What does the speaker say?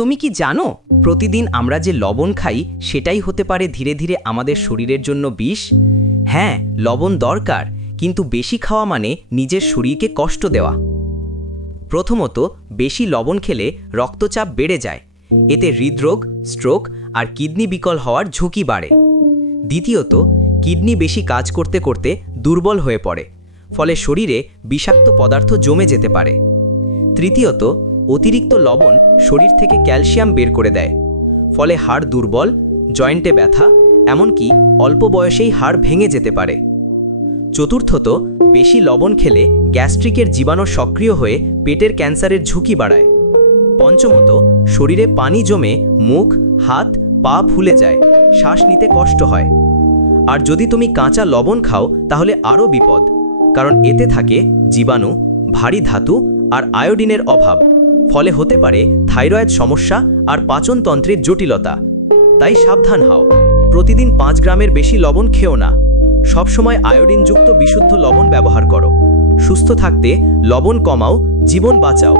তুমি কি জানো প্রতিদিন আমরা যে লবণ খাই সেটাই হতে পারে ধীরে ধীরে আমাদের শরীরের জন্য বিষ? হ্যাঁ, লবণ দরকার, কিন্তু বেশি খাওয়া মানে নিজের শরীরকে কষ্ট দেওয়া। প্রথমত, বেশি লবণ খেলে রক্তচাপ বেড়ে যায়। এতে হৃদরোগ, স্ট্রোক আর কিডনি বিকল হওয়ার ঝুঁকি বাড়ে। দ্বিতীয়ত, কিডনি বেশি কাজ করতে করতে দুর্বল হয়ে পড়ে, ফলে শরীরে বিষাক্ত পদার্থ জমে যেতে পারে। তৃতীয়ত, অতিরিক্ত লবণ শরীর থেকে ক্যালসিয়াম বের করে দেয়, ফলে হাড় দুর্বল, জয়েন্টে ব্যথা, এমনকি অল্প বয়সেই হাড় ভেঙে যেতে পারে। চতুর্থত, বেশি লবণ খেলে গ্যাস্ট্রিকের জীবাণু সক্রিয় হয়ে পেটের ক্যান্সারের ঝুঁকি বাড়ায়। পঞ্চমত, শরীরে পানি জমে মুখ, হাত, পা ফুলে যায়, শ্বাস নিতে কষ্ট হয়। আর যদি তুমি কাঁচা লবণ খাও তাহলে আরও বিপদ, কারণ এতে থাকে জীবাণু, ভারী ধাতু আর আয়োডিনের অভাব, ফলে হতে পারে থাইরয়েড সমস্যা আর পাচনতন্ত্রের জটিলতা। তাই সাবধান হও, প্রতিদিন 5 গ্রামের বেশি লবণ খেও না। সবসময় আয়োডিনযুক্ত বিশুদ্ধ লবণ ব্যবহার করো। সুস্থ থাকতে লবণ কমাও, জীবন বাঁচাও।